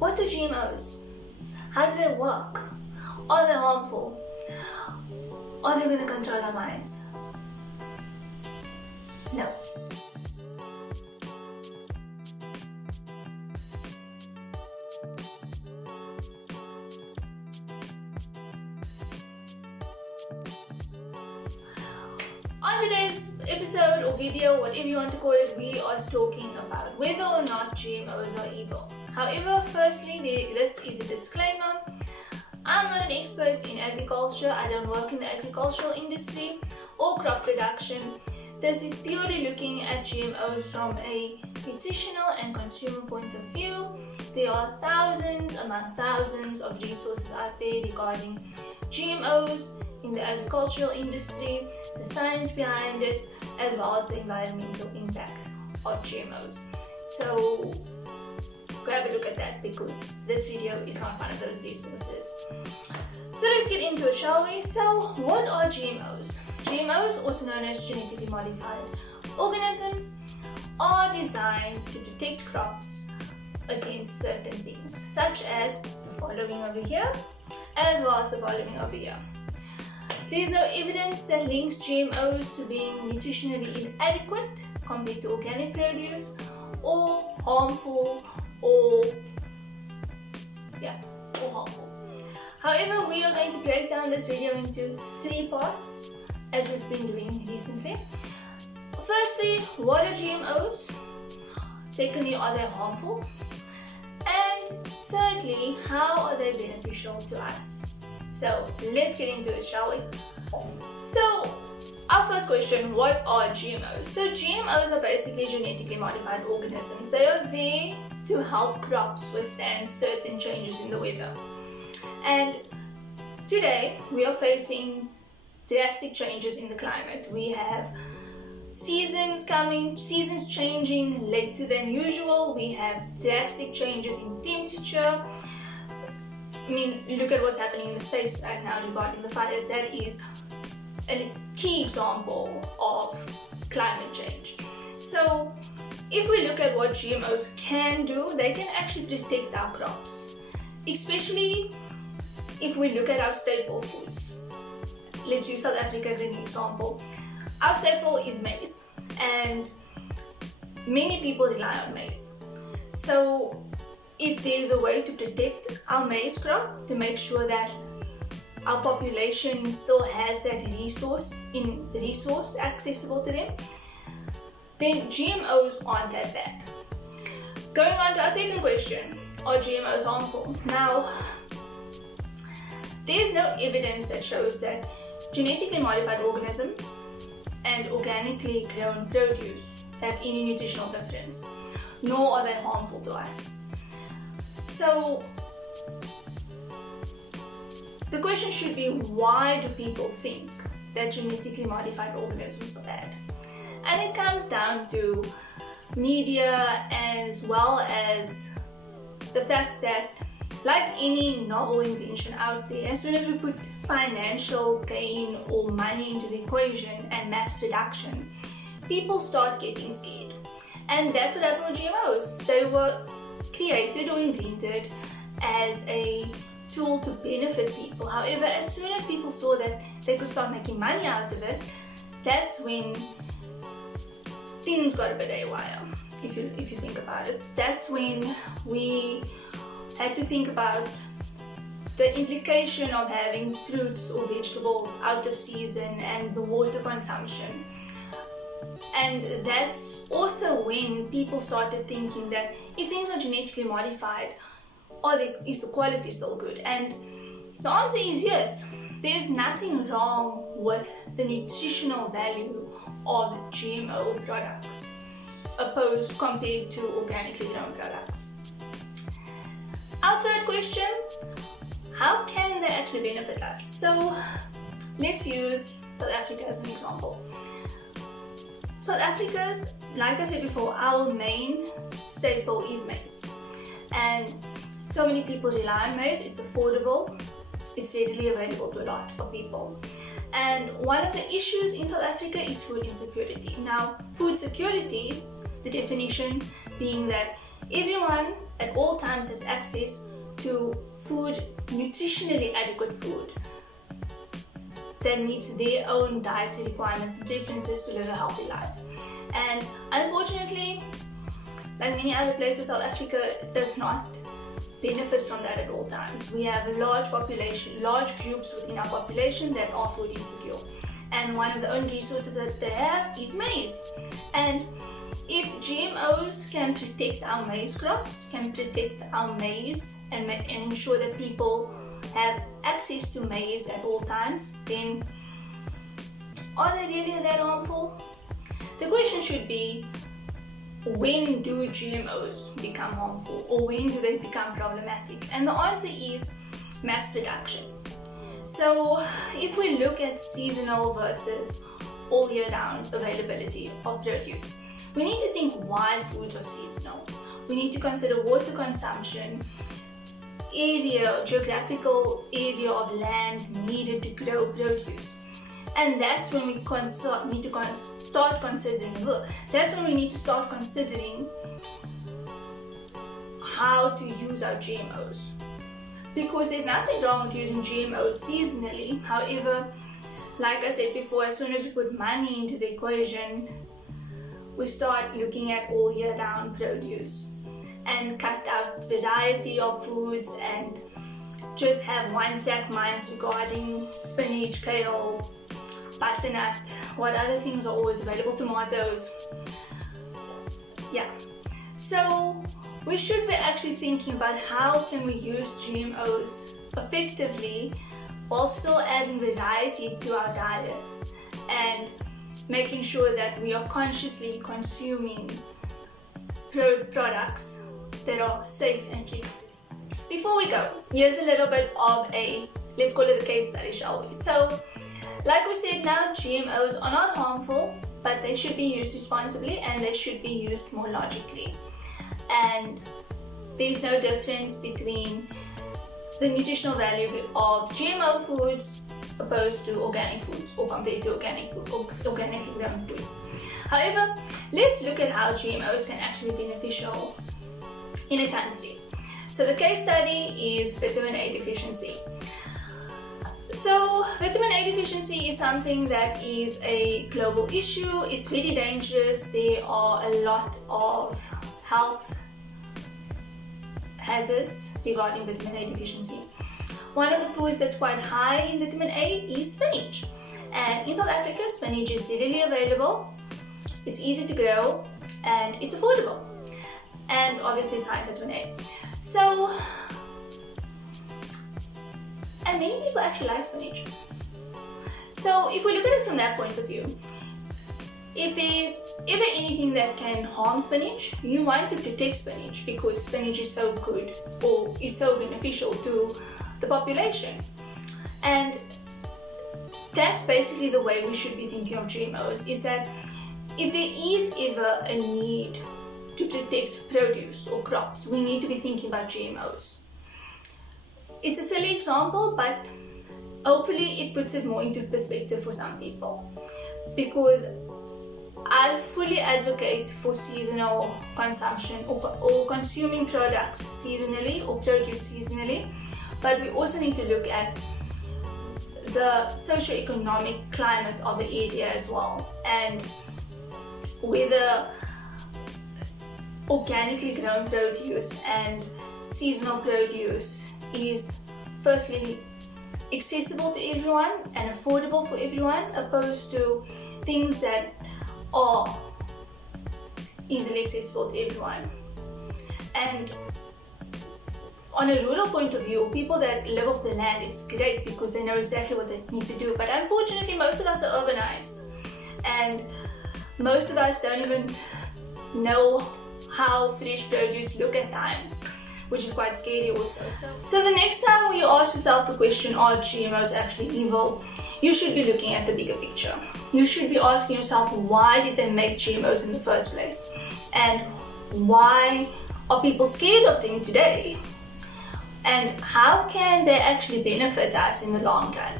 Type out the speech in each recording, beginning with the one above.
What are GMOs? How do they work? Are they harmful? Are they going to control our minds? No. On today's episode or video, whatever you want to call it, we are talking about whether or not GMOs are evil. However, firstly, this is a disclaimer. I'm not an expert in agriculture. I don't work in the agricultural industry or crop production. This is purely looking at GMOs from a nutritional and consumer point of view. There are thousands among thousands of resources out there regarding GMOs in the agricultural industry, the science behind it, as well as the environmental impact of GMOs. So grab a look at that, because this video is not one of those resources. So let's get into it, shall we? So what are GMOs? GMOs, also known as genetically modified organisms, are designed to protect crops against certain things, such as the following over here, as well as the following over here. There is no evidence that links GMOs to being nutritionally inadequate compared to organic produce, or harmful, or harmful. However, we are going to break down this video into 3 parts, as we've been doing recently. Firstly, what are GMOs? Secondly, are they harmful? And thirdly, how are they beneficial to us? So let's get into it, shall we? So our first question, what are GMOs? So GMOs are basically genetically modified organisms. They are there to help crops withstand certain changes in the weather. And today we are facing drastic changes in the climate. We have seasons coming, seasons changing later than usual. We have drastic changes in temperature. I mean, look at what's happening in the States right now regarding the fires. That is a key example of climate change. So if we look at what GMOs can do, they can actually protect our crops, especially if we look at our staple foods. Let's use South Africa as an example. Our staple is maize, and many people rely on maize. So if there is a way to protect our maize crop, to make sure that our population still has that resource accessible to them, then GMOs aren't that bad. Going on to our second question, are GMOs harmful? Now, there is no evidence that shows that genetically modified organisms and organically grown produce have any nutritional difference, nor are they harmful to us. So the question should be, why do people think that genetically modified organisms are bad? And it comes down to media, as well as the fact that, like any novel invention out there, as soon as we put financial gain or money into the equation and mass production, people start getting scared. And that's what happened with GMOs. They were created or invented as a tool to benefit people. However, as soon as people saw that they could start making money out of it, that's when things got a bit haywire, if you think about it. That's when we had to think about the implication of having fruits or vegetables out of season and the water consumption. And that's also when people started thinking that if things are genetically modified, is the quality still good? And the answer is yes. There's nothing wrong with the nutritional value of GMO products compared to organically grown products. Our third question, how can they actually benefit us? So let's use South Africa as an example. South Africa's, like I said before, our main staple is maize. And so many people rely on maize. It's affordable, it's readily available to a lot of people. And one of the issues in South Africa is food insecurity. Now, food security, the definition being that everyone at all times has access to food, nutritionally adequate food that meets their own dietary requirements and preferences to live a healthy life. And unfortunately, like many other places, South Africa does not benefit from that at all times. We have a large groups within our population that are food insecure. And one of the only resources that they have is maize. And if GMOs can protect our maize crops, can protect our maize and ensure that people have access to maize at all times, then are they really that harmful? The question should be, when do GMOs become harmful, or when do they become problematic? And the answer is mass production. So if we look at seasonal versus all year round availability of produce, we need to think why foods are seasonal. We need to consider water consumption, geographical area of land needed to grow produce. And that's when we need to start considering how to use our GMOs. Because there's nothing wrong with using GMOs seasonally. However, like I said before, as soon as we put money into the equation, we start looking at all year round produce and cut out variety of foods and just have one-track minds regarding spinach, kale, butternut, what other things are always available, tomatoes. Yeah, so we should be actually thinking about how can we use GMOs effectively while still adding variety to our diets and making sure that we are consciously consuming products that are safe and clean. Before we go, here's a little bit of let's call it a case study, shall we? So, like we said, now GMOs are not harmful, but they should be used responsibly and they should be used more logically. And there's no difference between the nutritional value of GMO foods opposed to organic foods or compared to organic food or organically grown foods. However, let's look at how GMOs can actually be beneficial in a country. So the case study is vitamin A deficiency. So vitamin A deficiency is something that is a global issue. It's very dangerous. There are a lot of health hazards regarding vitamin A deficiency. One of the foods that's quite high in vitamin A is spinach. And in South Africa, spinach is readily available, it's easy to grow, and it's affordable. And obviously it's high in vitamin A. So, and many people actually like spinach. So if we look at it from that point of view, if there's ever anything that can harm spinach, you want to protect spinach because spinach is so good or is so beneficial to the population. And that's basically the way we should be thinking of GMOs, is that if there is ever a need to protect produce or crops, we need to be thinking about GMOs. It's a silly example, but hopefully it puts it more into perspective for some people, because I fully advocate for seasonal consumption or consuming products seasonally or produce seasonally, but we also need to look at the socio-economic climate of the area as well, and whether organically grown produce and seasonal produce is firstly accessible to everyone and affordable for everyone, opposed to things that are easily accessible to everyone. And on a rural point of view, people that live off the land, it's great because they know exactly what they need to do. But unfortunately, most of us are urbanized, and most of us don't even know how fresh produce look at times, which is quite scary also. So the next time you ask yourself the question, are GMOs actually evil? You should be looking at the bigger picture. You should be asking yourself, why did they make GMOs in the first place? And why are people scared of them today? And how can they actually benefit us in the long run?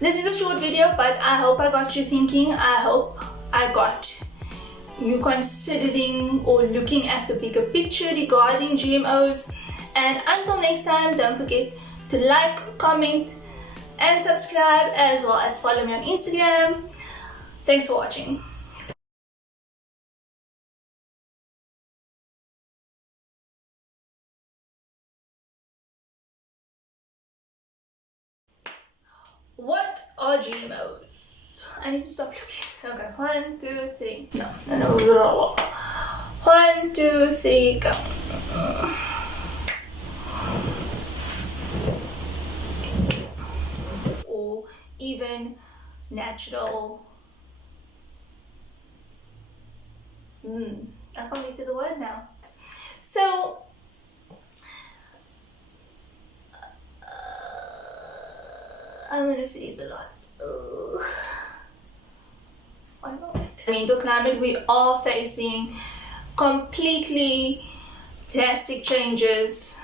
This is a short video, but I hope I got you thinking. I hope I got you're considering or looking at the bigger picture regarding GMOs. And until next time, don't forget to like, comment, and subscribe, as well as follow me on Instagram. Thanks for watching. What are GMOs? I need to stop looking. Okay, 1, 2, 3. No. 1, 2, 3, go. Or even natural. I can't get to the word now. So, I'm gonna freeze a lot. One moment. Mental climate, we are facing completely drastic changes.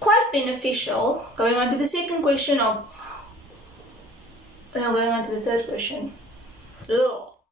Quite beneficial. Going on to the second question of... No, going on to the third question. Ugh.